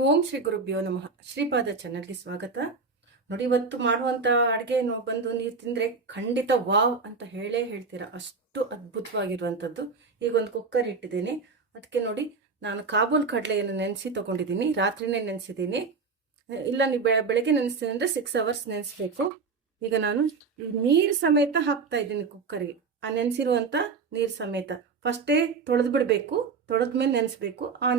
ಓಂ ಶ್ರೀ ಗುರುಭ್ಯೋ ನಮಃ. ಶ್ರೀಪಾದ ಚಾನಲ್ಗೆ ಸ್ವಾಗತ. ನೋಡಿ, ಇವತ್ತು ಮಾಡುವಂತ ಅಡುಗೆ ಬಂದು ನೀವು ತಿಂದರೆ ಖಂಡಿತ ವಾವ್ ಅಂತ ಹೇಳೇ ಹೇಳ್ತೀರಾ. ಅಷ್ಟು ಅದ್ಭುತವಾಗಿರುವಂಥದ್ದು ಈಗ ಒಂದು ಕುಕ್ಕರ್ ಇಟ್ಟಿದ್ದೀನಿ. ಅದಕ್ಕೆ ನೋಡಿ, ನಾನು ಕಾಬೂಲ್ ಕಡಲೆಯನ್ನು ನೆನೆಸಿ ತಗೊಂಡಿದ್ದೀನಿ. ರಾತ್ರಿನೇ ನೆನೆಸಿದ್ದೀನಿ. ಇಲ್ಲ ನೀವು ಬೆಳ ಬೆಳಗ್ಗೆ ನೆನೆಸ್ತೀನಿ ಅಂದರೆ ಸಿಕ್ಸ್ ಅವರ್ಸ್ ನೆನೆಸ್ಬೇಕು. ಈಗ ನಾನು ನೀರು ಸಮೇತ ಹಾಕ್ತಾ ಇದ್ದೀನಿ ಕುಕ್ಕರ್ಗೆ. ಆ ನೆನೆಸಿರುವಂಥ ನೀರು ಸಮೇತ. ಫಸ್ಟೇ ತೊಳೆದು ಬಿಡಬೇಕು ತೊಳೆದ ಮೇಲೆ ನೆನೆಸ್ಬೇಕು. ಆ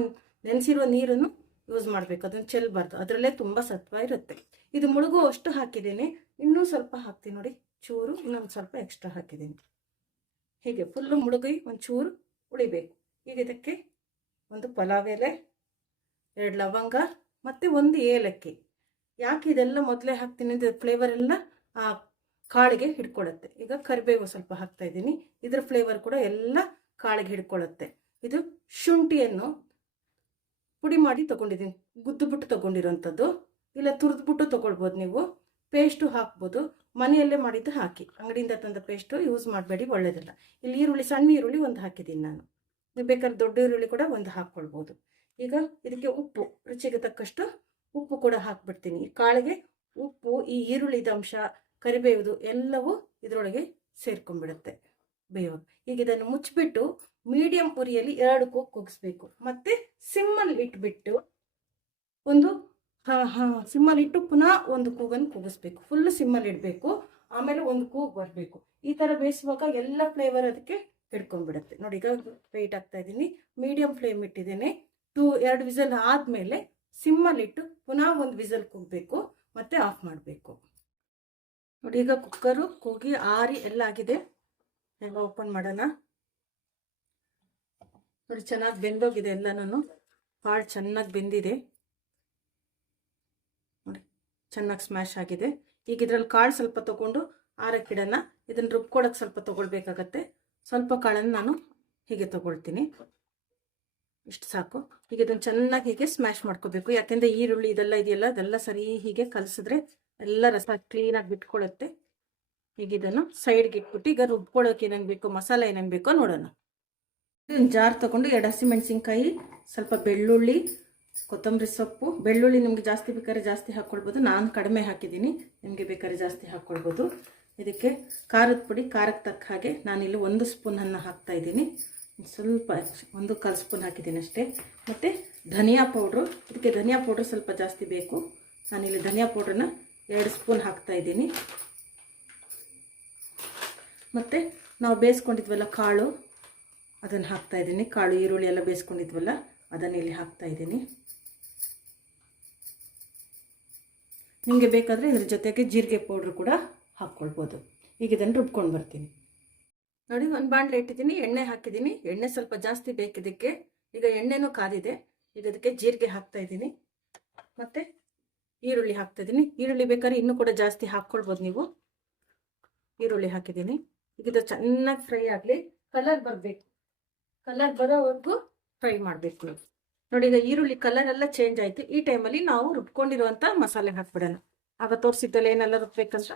ನೆನೆಸಿರುವ ನೀರನ್ನು ಯೂಸ್ ಮಾಡಬೇಕು. ಅದನ್ನು ಚೆಲ್ಲಬಾರ್ದು ಅದರಲ್ಲೇ ತುಂಬ ಸತ್ವ ಇರುತ್ತೆ. ಇದು ಮುಳುಗು ಅಷ್ಟು ಹಾಕಿದ್ದೀನಿ. ಇನ್ನೂ ಸ್ವಲ್ಪ ಹಾಕ್ತೀನಿ ನೋಡಿ. ಚೂರು, ಇನ್ನೊಂದು ಸ್ವಲ್ಪ ಎಕ್ಸ್ಟ್ರಾ ಹಾಕಿದ್ದೀನಿ. ಹೀಗೆ ಫುಲ್ಲು ಮುಳುಗಿ ಒಂದು ಚೂರು ಉಳಿಬೇಕು. ಈಗ ಇದಕ್ಕೆ ಒಂದು ಪಲಾವ್ ಎಲೆ, ಎರಡು ಲವಂಗ ಮತ್ತು ಒಂದು ಏಲಕ್ಕಿ. ಯಾಕೆ ಇದೆಲ್ಲ ಮೊದಲೇ ಹಾಕ್ತೀನಿ ಅಂದರೆ ಫ್ಲೇವರ್ ಎಲ್ಲ ಆ ಕಾಳಿಗೆ ಹಿಡ್ಕೊಳ್ಳುತ್ತೆ ಈಗ ಕರಿಬೇವು ಸ್ವಲ್ಪ ಹಾಕ್ತಾ ಇದ್ದೀನಿ. ಇದ್ರ ಫ್ಲೇವರ್ ಕೂಡ ಎಲ್ಲ ಕಾಳಿಗೆ ಹಿಡ್ಕೊಳ್ಳುತ್ತೆ ಇದು ಶುಂಠಿಯನ್ನು ಪುಡಿ ಮಾಡಿ ತೊಗೊಂಡಿದ್ದೀನಿ. ಗುದ್ದುಬಿಟ್ಟು ತೊಗೊಂಡಿರೋಂಥದ್ದು. ಇಲ್ಲ ತುರಿದ್ಬಿಟ್ಟು ತೊಗೊಳ್ಬೋದು ನೀವು. ಪೇಸ್ಟು ಹಾಕ್ಬೋದು. ಮನೆಯಲ್ಲೇ ಮಾಡಿದ್ದು ಹಾಕಿ. ಅಂಗಡಿಯಿಂದ ತಂದ ಪೇಸ್ಟು ಯೂಸ್ ಮಾಡಬೇಡಿ, ಒಳ್ಳೇದಿಲ್ಲ. ಇಲ್ಲಿ ಈರುಳ್ಳಿ, ಸಣ್ಣ ಈರುಳ್ಳಿ ಒಂದು ಹಾಕಿದ್ದೀನಿ ನಾನು. ನೀವು ಬೇಕಾದ್ರೆ ದೊಡ್ಡ ಈರುಳ್ಳಿ ಕೂಡ ಒಂದು ಹಾಕ್ಕೊಳ್ಬೋದು. ಈಗ ಇದಕ್ಕೆ ಉಪ್ಪು, ರುಚಿಗೆ ತಕ್ಕಷ್ಟು ಉಪ್ಪು ಕೂಡ ಹಾಕ್ಬಿಡ್ತೀನಿ. ಈ ಕಾಳಿಗೆ ಉಪ್ಪು, ಈ ಈರುಳ್ಳಿದ ಅಂಶ, ಕರಿಬೇವುದು ಎಲ್ಲವೂ ಇದರೊಳಗೆ ಸೇರ್ಕೊಂಡ್ಬಿಡುತ್ತೆ. ಬೇಯೋದು. ಈಗ ಇದನ್ನು ಮುಚ್ಚಿಬಿಟ್ಟು ಮೀಡಿಯಂ ಪುರಿಯಲ್ಲಿ ಎರಡು ಕೂಗ್ ಕುಗ್ಸ್ಬೇಕು. ಮತ್ತೆ ಸಿಮ್ಮಲ್ಲಿ ಇಟ್ಬಿಟ್ಟು ಒಂದು ಸಿಮ್ಮಲ್ಲಿ ಇಟ್ಟು ಪುನಃ ಒಂದು ಕೂಗನ್ನು ಕೂಗಿಸ್ಬೇಕು. ಫುಲ್ ಸಿಮ್ಮಲ್ಲಿ ಇಡಬೇಕು. ಆಮೇಲೆ ಒಂದು ಕೂಗ್ ಬರಬೇಕು. ಈ ಥರ ಬೇಯಿಸುವಾಗ ಎಲ್ಲ ಫ್ಲೇವರ್ ಅದಕ್ಕೆ ಹಿಡ್ಕೊಂಡ್ಬಿಡುತ್ತೆ ನೋಡಿ, ಈಗ ವೆಯ್ಟ್ ಆಗ್ತಾ ಇದ್ದೀನಿ. ಮೀಡಿಯಂ ಫ್ಲೇಮ್ ಇಟ್ಟಿದ್ದೇನೆ. ಟೂ ಎರಡು ವಿಸಲ್ ಆದಮೇಲೆ ಸಿಮ್ಮಲ್ಲಿಟ್ಟು ಪುನಃ ಒಂದು ವಿಸಲ್ ಕೂಗಬೇಕು. ಮತ್ತೆ ಆಫ್ ಮಾಡಬೇಕು. ನೋಡಿ, ಈಗ ಕುಕ್ಕರು ಕೂಗಿ ಆರಿ ಎಲ್ಲ ಆಗಿದೆ. ಈಗ ಓಪನ್ ಮಾಡೋಣ. ನೋಡಿ, ಚೆನ್ನಾಗಿ ಬೆಂದೋಗಿದೆ ಎಲ್ಲನೂ ಭಾಳ ಚೆನ್ನಾಗಿ ಬೆಂದಿದೆ. ನೋಡಿ, ಚೆನ್ನಾಗಿ ಸ್ಮ್ಯಾಶ್ ಆಗಿದೆ. ಈಗ ಇದ್ರಲ್ಲಿ ಕಾಳು ಸ್ವಲ್ಪ ತಗೊಂಡು ಆರಕ್ಕಿಡೋಣ ಇದನ್ನು ರುಬ್ಕೊಳಕ್ಕೆ ಸ್ವಲ್ಪ ತೊಗೊಳ್ಬೇಕಾಗತ್ತೆ. ಸ್ವಲ್ಪ ಕಾಳನ್ನು ನಾನು ಹೀಗೆ ತೊಗೊಳ್ತೀನಿ. ಇಷ್ಟು ಸಾಕು. ಈಗ ಇದನ್ನು ಚೆನ್ನಾಗಿ ಹೀಗೆ ಸ್ಮ್ಯಾಶ್ ಮಾಡ್ಕೋಬೇಕು. ಯಾಕೆಂದರೆ ಈರುಳ್ಳಿ ಇದೆಲ್ಲ ಇದೆಯಲ್ಲ, ಅದೆಲ್ಲ ಸರಿ ಹೀಗೆ ಕಲಸಿದ್ರೆ ಎಲ್ಲ ರಸ ಕ್ಲೀನಾಗಿ ಬಿಟ್ಕೊಳ್ಳುತ್ತೆ ಈಗ ಇದನ್ನು ಸೈಡ್ಗೆ ಇಟ್ಬಿಟ್ಟು ಈಗ ರುಬ್ಕೊಳ್ಳೋಕೆ ಏನೇನು ಬೇಕು, ಮಸಾಲ ಏನೇನು ಬೇಕೋ ನೋಡೋಣ. ಒಂದು ಜಾರ್ ತೊಗೊಂಡು ಎರಡು ಹಸಿಮೆಣಸಿನ್ಕಾಯಿ ಸ್ವಲ್ಪ ಬೆಳ್ಳುಳ್ಳಿ, ಕೊತ್ತಂಬರಿ ಸೊಪ್ಪು. ಬೆಳ್ಳುಳ್ಳಿ ನಿಮಗೆ ಜಾಸ್ತಿ ಬೇಕಾದ್ರೆ ಜಾಸ್ತಿ ಹಾಕ್ಕೊಳ್ಬೋದು ನಾನು ಕಡಿಮೆ ಹಾಕಿದ್ದೀನಿ. ನಿಮಗೆ ಬೇಕಾದ್ರೆ ಜಾಸ್ತಿ ಹಾಕ್ಕೊಳ್ಬೋದು ಇದಕ್ಕೆ ಖಾರದ ಪುಡಿ ಖಾರಕ್ಕೆ ತಕ್ಕ ಹಾಗೆ ನಾನಿಲ್ಲಿ ಒಂದು ಸ್ಪೂನನ್ನು ಹಾಕ್ತಾ ಇದ್ದೀನಿ. ಸ್ವಲ್ಪ ಒಂದು ಕಾಲು ಸ್ಪೂನ್ ಹಾಕಿದ್ದೀನಿ ಅಷ್ಟೇ. ಮತ್ತು ಧನಿಯಾ ಪೌಡ್ರು ಇದಕ್ಕೆ ಧನಿಯಾ ಪೌಡ್ರ್ ಸ್ವಲ್ಪ ಜಾಸ್ತಿ ಬೇಕು. ನಾನಿಲ್ಲಿ ಧನಿಯಾ ಪೌಡ್ರನ್ನ ಎರಡು ಸ್ಪೂನ್ ಹಾಕ್ತಾ ಇದ್ದೀನಿ. ಮತ್ತು ನಾವು ಬೇಯಿಸ್ಕೊಂಡಿದ್ವಲ್ಲ ಕಾಳು, ಅದನ್ನು ಹಾಕ್ತಾ ಇದ್ದೀನಿ. ಕಾಳು, ಈರುಳ್ಳಿ ಎಲ್ಲ ಬೇಯಿಸ್ಕೊಂಡಿದ್ವಲ್ಲ, ಅದನ್ನು ಇಲ್ಲಿ ಹಾಕ್ತಾ ಇದ್ದೀನಿ. ನಿಮಗೆ ಬೇಕಾದರೆ ಇದ್ರ ಜೊತೆಗೆ ಜೀರಿಗೆ ಪೌಡ್ರ್ ಕೂಡ ಹಾಕ್ಕೊಳ್ಬೋದು. ಈಗ ಇದನ್ನು ರುಬ್ಕೊಂಡು ಬರ್ತೀನಿ. ನೋಡಿ, ಒಂದು ಬಾಣಲೆ ಇಟ್ಟಿದ್ದೀನಿ, ಎಣ್ಣೆ ಹಾಕಿದ್ದೀನಿ. ಎಣ್ಣೆ ಸ್ವಲ್ಪ ಜಾಸ್ತಿ ಬೇಕಿದ್ದಕ್ಕೆ, ಈಗ ಎಣ್ಣೆನೂ ಕಾದಿದೆ. ಈಗ ಅದಕ್ಕೆ ಜೀರಿಗೆ ಹಾಕ್ತಾ ಇದ್ದೀನಿ. ಮತ್ತು ಈರುಳ್ಳಿ ಹಾಕ್ತಾ ಇದ್ದೀನಿ. ಈರುಳ್ಳಿ ಬೇಕಾದ್ರೆ ಇನ್ನೂ ಕೂಡ ಜಾಸ್ತಿ ಹಾಕ್ಕೊಳ್ಬೋದು ನೀವು. ಈರುಳ್ಳಿ ಹಾಕಿದ್ದೀನಿ. ಇದು ಚೆನ್ನಾಗಿ ಫ್ರೈ ಆಗಲಿ ಕಲರ್ ಬರಬೇಕು. ಕಲರ್ ಬರೋವರೆಗೂ ಫ್ರೈ ಮಾಡಬೇಕು ನೋಡಿ, ಈಗ ಈರುಳ್ಳಿ ಕಲರ್ ಎಲ್ಲ ಚೇಂಜ್ ಆಯಿತು. ಈ ಟೈಮಲ್ಲಿ ನಾವು ರುಬ್ಕೊಂಡಿರುವಂಥ ಮಸಾಲೆ ಹಾಕ್ಬಿಡೋಣ. ಆಗ ತೋರಿಸಿದ್ದಲ್ಲ ಏನೆಲ್ಲ ರುಬ್ಬೇಕಂತ?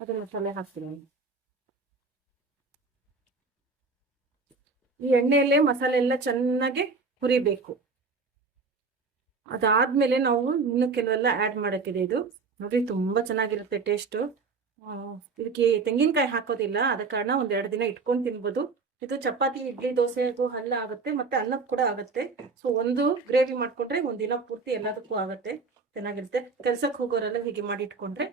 ಅದ್ರ ಮಸಾಲೆ ಹಾಕ್ತೀನಿ. ಈ ಎಣ್ಣೆಯಲ್ಲೇ ಮಸಾಲೆ ಎಲ್ಲ ಚೆನ್ನಾಗಿ ಹುರಿಬೇಕು. ಅದಾದ್ಮೇಲೆ ನಾವು ಇನ್ನು ಕೆಲವೆಲ್ಲ ಆ್ಯಡ್ ಮಾಡೋಕ್ಕಿದೆ ಇದು. ನೋಡಿ, ತುಂಬ ಚೆನ್ನಾಗಿರುತ್ತೆ ಟೇಸ್ಟು ಇದಕ್ಕೆ ತೆಂಗಿನಕಾಯಿ ಹಾಕೋದಿಲ್ಲ. ಆದ ಕಾರಣ ಒಂದ್ ಎರಡು ದಿನ ಇಟ್ಕೊಂಡು ತಿನ್ಬೋದು. ಇದು ಚಪಾತಿ, ಇಡ್ಲಿ, ದೋಸೆಗೂ ಹಲ್ಲ ಆಗುತ್ತೆ. ಮತ್ತೆ ಅನ್ನಕ್ಕೆ ಕೂಡ ಆಗುತ್ತೆ. ಸೊ ಒಂದು ಗ್ರೇವಿ ಮಾಡ್ಕೊಂಡ್ರೆ ಒಂದಿನ ದಿನ ಪೂರ್ತಿ ಎಲ್ಲದಕ್ಕೂ ಆಗುತ್ತೆ. ಚೆನ್ನಾಗಿರುತ್ತೆ. ಕೆಲ್ಸಕ್ಕೆ ಹೋಗೋರೆಲ್ಲ ಹೀಗೆ ಮಾಡಿ ಇಟ್ಕೊಂಡ್ರೆ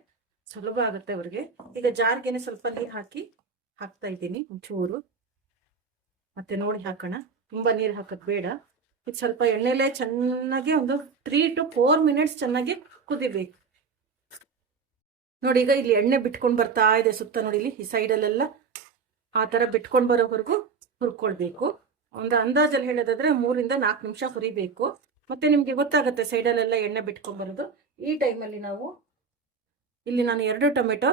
ಸುಲಭ ಆಗುತ್ತೆ ಅವ್ರಿಗೆ. ಈಗ ಜಾರ್ಗೆನೆ ಸ್ವಲ್ಪ ನೀರು ಹಾಕಿ ಹಾಕ್ತಾ ಇದ್ದೀನಿ ಒಂಚೂರು. ಮತ್ತೆ ನೋಡಿ ಹಾಕೋಣ. ತುಂಬಾ ನೀರು ಹಾಕೋದು ಬೇಡ. ಇದು ಸ್ವಲ್ಪ ಎಣ್ಣೆಲೆ ಚೆನ್ನಾಗಿ ಒಂದು ತ್ರೀ ಟು ಫೋರ್ ಮಿನಿಟ್ಸ್ ಚೆನ್ನಾಗಿ ಕುದಿಬೇಕು. ನೋಡಿ, ಈಗ ಇಲ್ಲಿ ಎಣ್ಣೆ ಬಿಟ್ಕೊಂಡು ಬರ್ತಾ ಇದೆ ಸುತ್ತ ನೋಡಿ, ಇಲ್ಲಿ ಈ ಸೈಡಲ್ಲೆಲ್ಲ ಆ ಥರ ಬಿಟ್ಕೊಂಡು ಬರೋವರೆಗೂ ಹುರ್ಕೊಳ್ಬೇಕು. ಒಂದು ಅಂದಾಜಲ್ಲಿ ಹೇಳೋದಾದ್ರೆ ಮೂರಿಂದ ನಾಲ್ಕು ನಿಮಿಷ ಹುರಿಬೇಕು. ಮತ್ತೆ ನಿಮಗೆ ಗೊತ್ತಾಗುತ್ತೆ ಸೈಡಲ್ಲೆಲ್ಲ ಎಣ್ಣೆ ಬಿಟ್ಕೊಂಡು ಬರೋದು. ಈ ಟೈಮಲ್ಲಿ ನಾವು ಇಲ್ಲಿ ನಾನು ಎರಡು ಟೊಮೆಟೊ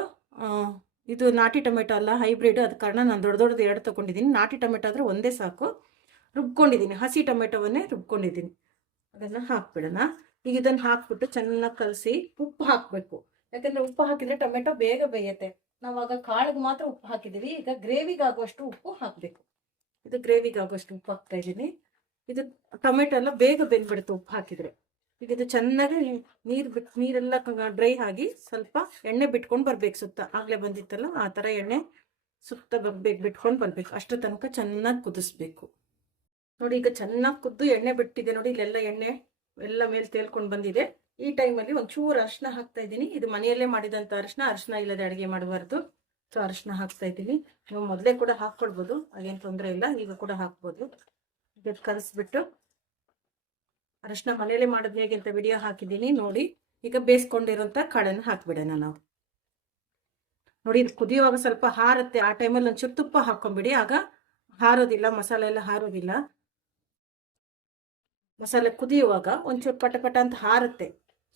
ಇದು ನಾಟಿ ಟೊಮೆಟೊ ಅಲ್ಲ, ಹೈಬ್ರಿಡ್, ಅದ ಕಾರಣ ನಾನು ದೊಡ್ಡ ದೊಡ್ಡದು ಎರಡು ತೊಗೊಂಡಿದ್ದೀನಿ. ನಾಟಿ ಟೊಮೆಟೊ ಆದರೆ ಒಂದೇ ಸಾಕು. ರುಬ್ಕೊಂಡಿದ್ದೀನಿ, ಹಸಿ ಟೊಮೆಟೊವನ್ನೇ ರುಬ್ಕೊಂಡಿದ್ದೀನಿ. ಅದನ್ನು ಹಾಕ್ಬಿಡೋಣ. ಈಗ ಇದನ್ನು ಹಾಕ್ಬಿಟ್ಟು ಚೆನ್ನಾಗಿ ಕಲಸಿ ಉಪ್ಪು ಹಾಕಬೇಕು. ಯಾಕಂದರೆ ಉಪ್ಪು ಹಾಕಿದ್ರೆ ಟೊಮೆಟೊ ಬೇಗ ಬೇಯುತ್ತೆ. ನಾವಾಗ ಕಾಳಿಗೆ ಮಾತ್ರ ಉಪ್ಪು ಹಾಕಿದ್ದೀವಿ. ಈಗ ಗ್ರೇವಿಗಾಗುವಷ್ಟು ಉಪ್ಪು ಹಾಕಬೇಕು. ಇದು ಗ್ರೇವಿಗಾಗುವಷ್ಟು ಉಪ್ಪು ಹಾಕ್ತಾ ಇದ್ದೀನಿ. ಇದು ಟೊಮೆಟೊ ಎಲ್ಲ ಬೇಗ ಬೆಂದ್ಬಿಡುತ್ತೆ ಉಪ್ಪು ಹಾಕಿದ್ರೆ. ಈಗ ಇದು ಚೆನ್ನಾಗಿ ನೀರು ಬಿಟ್ಟು ನೀರೆಲ್ಲ ಡ್ರೈ ಆಗಿ ಸ್ವಲ್ಪ ಎಣ್ಣೆ ಬಿಟ್ಕೊಂಡು ಬರ್ಬೇಕು ಸುತ್ತ. ಆಗಲೇ ಬಂದಿತ್ತಲ್ಲ, ಆ ಥರ ಎಣ್ಣೆ ಸುತ್ತ ಬರ್ಬೇಕು ಬಿಟ್ಕೊಂಡು ಬರ್ಬೇಕು. ಅಷ್ಟು ತನಕ ಚೆನ್ನಾಗಿ ಕುದಿಸ್ಬೇಕು. ನೋಡಿ, ಈಗ ಚೆನ್ನಾಗಿ ಕುದ್ದು ಎಣ್ಣೆ ಬಿಟ್ಟಿದೆ ನೋಡಿ, ಇಲ್ಲೆಲ್ಲ ಎಣ್ಣೆ ಎಲ್ಲ ಮೇಲೆ ತೇಲ್ಕೊಂಡು ಬಂದಿದೆ. ಈ ಟೈಮಲ್ಲಿ ಒಂಚೂರು ಅರಿಶಿನ ಹಾಕ್ತಾ ಇದ್ದೀನಿ. ಇದು ಮನೆಯಲ್ಲೇ ಮಾಡಿದಂಥ ಅರಿಶಿನ ಅರಿಶಿನ ಇಲ್ಲದೆ ಅಡುಗೆ ಮಾಡಬಾರ್ದು ಸೊ ಅರಿಶಿನ ಹಾಕ್ತಾ ಇದ್ದೀನಿ. ನೀವು ಮೊದಲೇ ಕೂಡ ಹಾಕ್ಕೊಳ್ಬೋದು ಹಾಗೇನು ತೊಂದರೆ ಇಲ್ಲ. ಈಗ ಕೂಡ ಹಾಕ್ಬೋದು. ಇದು ಕಲಸ್ಬಿಟ್ಟು ಅರಿಶಿನ ಮನೆಯಲ್ಲೇ ಮಾಡೋದು ಹೇಗೆ ಅಂತ ವಿಡಿಯೋ ಹಾಕಿದ್ದೀನಿ. ನೋಡಿ, ಈಗ ಬೇಯಿಸ್ಕೊಂಡಿರೋಂಥ ಕಾಳನ್ನು ಹಾಕ್ಬಿಡೋಣ ನಾವು. ನೋಡಿ, ಇದು ಕುದಿಯುವಾಗ ಸ್ವಲ್ಪ ಹಾರುತ್ತೆ. ಆ ಟೈಮಲ್ಲಿ ಒಂಚೂರು ತುಪ್ಪ ಹಾಕೊಂಬಿಡಿ ಆಗ ಹಾರೋದಿಲ್ಲ, ಮಸಾಲೆ ಎಲ್ಲ ಹಾರೋದಿಲ್ಲ. ಮಸಾಲೆ ಕುದಿಯುವಾಗ ಒಂಚೂರು ಪಟ ಪಟ ಅಂತ ಹಾರುತ್ತೆ.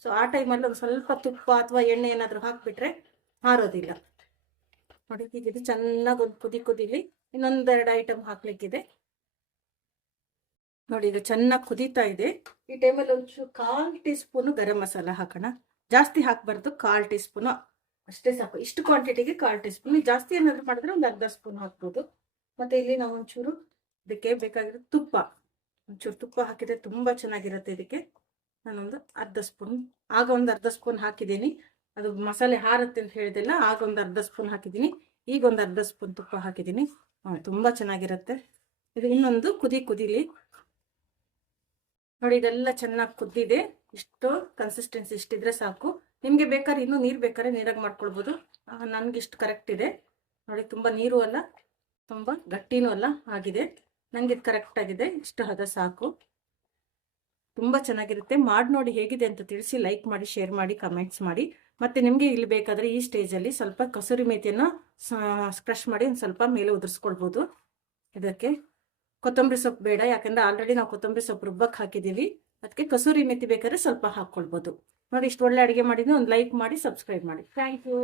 ಸೊ ಆ ಟೈಮಲ್ಲಿ ಒಂದು ಸ್ವಲ್ಪ ತುಪ್ಪ ಅಥವಾ ಎಣ್ಣೆ ಏನಾದರೂ ಹಾಕಿಬಿಟ್ರೆ ಹಾರೋದಿಲ್ಲ ನೋಡಿ ಇದು ಚೆನ್ನಾಗಿ ಒಂದು ಕುದಿ ಕುದಿಲಿ ಇನ್ನೊಂದೆರಡು ಐಟಮ್ ಹಾಕ್ಲಿಕ್ಕಿದೆ. ನೋಡಿ, ಇದು ಚೆನ್ನಾಗಿ ಕುದೀತಾ ಇದೆ. ಈ ಟೈಮಲ್ಲಿ ಒಂಚೂರು ಕಾಲ್ ಟೀ ಸ್ಪೂನು ಗರಂ ಮಸಾಲ ಹಾಕೋಣ. ಜಾಸ್ತಿ ಹಾಕಬಾರ್ದು, ಕಾಲ್ ಟೀ ಸ್ಪೂನು ಅಷ್ಟೇ ಸಾಕು. ಇಷ್ಟು ಕ್ವಾಂಟಿಟಿಗೆ ಕಾಲ್ ಟೀ ಸ್ಪೂನ್ ಜಾಸ್ತಿ ಏನಾದರೂ ಮಾಡಿದ್ರೆ ಒಂದು ಅರ್ಧ ಸ್ಪೂನ್ ಹಾಕ್ಬೋದು. ಮತ್ತು ಇಲ್ಲಿ ನಾವು ಒಂಚೂರು ಇದಕ್ಕೆ ಬೇಕಾಗಿರೋ ತುಪ್ಪ. ಒಂಚೂರು ತುಪ್ಪ ಹಾಕಿದ್ರೆ ತುಂಬ ಚೆನ್ನಾಗಿರುತ್ತೆ ಇದಕ್ಕೆ. ನಾನೊಂದು ಅರ್ಧ ಸ್ಪೂನ್, ಆಗ ಒಂದು ಅರ್ಧ ಸ್ಪೂನ್ ಹಾಕಿದ್ದೀನಿ. ಅದು ಮಸಾಲೆ ಹಾರತ್ತೆ ಅಂತ ಹೇಳಿದೆಲ್ಲ ಆಗ ಒಂದು ಅರ್ಧ ಸ್ಪೂನ್ ಹಾಕಿದ್ದೀನಿ. ಈಗ ಒಂದು ಅರ್ಧ ಸ್ಪೂನ್ ತುಪ್ಪ ಹಾಕಿದ್ದೀನಿ. ತುಂಬ ಚೆನ್ನಾಗಿರುತ್ತೆ. ಇದು ಇನ್ನೊಂದು ಕುದಿ ಕುದಿಲಿ. ನೋಡಿ, ಇದೆಲ್ಲ ಚೆನ್ನಾಗಿ ಕುದ್ದಿದೆ. ಇಷ್ಟು ಕನ್ಸಿಸ್ಟೆನ್ಸಿ ಇಷ್ಟಿದ್ರೆ ಸಾಕು. ನಿಮಗೆ ಬೇಕಾದ್ರೆ ಇನ್ನೂ ನೀರು ಬೇಕಾದ್ರೆ ನೀರಾಗಿ ಮಾಡ್ಕೊಳ್ಬೋದು. ನನಗೆ ಇಷ್ಟು ಕರೆಕ್ಟ್ ಇದೆ. ನೋಡಿ, ತುಂಬ ನೀರು ಅಲ್ಲ, ತುಂಬ ಗಟ್ಟಿನೂ ಅಲ್ಲ, ಆಗಿದೆ. ನನಗೆ ಇದು ಕರೆಕ್ಟ್ ಇಷ್ಟು ಹದ ಸಾಕು. ತುಂಬ ಚೆನ್ನಾಗಿರುತ್ತೆ. ಮಾಡಿ ನೋಡಿ ಹೇಗಿದೆ ಅಂತ ತಿಳಿಸಿ ಲೈಕ್ ಮಾಡಿ ಶೇರ್ ಮಾಡಿ ಕಮೆಂಟ್ಸ್ ಮಾಡಿ. ಮತ್ತು ನಿಮಗೆ ಇಲ್ಲಿ ಬೇಕಾದರೆ ಈ ಸ್ಟೇಜಲ್ಲಿ ಸ್ವಲ್ಪ ಕಸೂರಿ ಮೇಥಿಯನ್ನು ಕ್ರಷ್ ಮಾಡಿ ಒಂದು ಸ್ವಲ್ಪ ಮೇಲೆ ಉದುರಿಸ್ಕೊಳ್ಬೋದು. ಇದಕ್ಕೆ ಕೊತ್ತಂಬರಿ ಸೊಪ್ಪು ಬೇಡ, ಯಾಕಂದರೆ ಆಲ್ರೆಡಿ ನಾವು ಕೊತ್ತಂಬರಿ ಸೊಪ್ಪು ರುಬ್ಬಕ್ಕೆ ಹಾಕಿದ್ದೀವಿ. ಅದಕ್ಕೆ ಕಸೂರಿ ಮೆಥಿ ಬೇಕಾದ್ರೆ ಸ್ವಲ್ಪ ಹಾಕ್ಕೊಳ್ಬೋದು. ನೋಡಿ ಇಷ್ಟು ಒಳ್ಳೆ ಅಡುಗೆ ಮಾಡಿದ್ರೆ ಒಂದು ಲೈಕ್ ಮಾಡಿ ಸಬ್ಸ್ಕ್ರೈಬ್ ಮಾಡಿ. ಥ್ಯಾಂಕ್ ಯು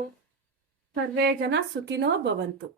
ಸರ್ವೇ ಜನ ಸುಖಿನೋ ಭವಂತು.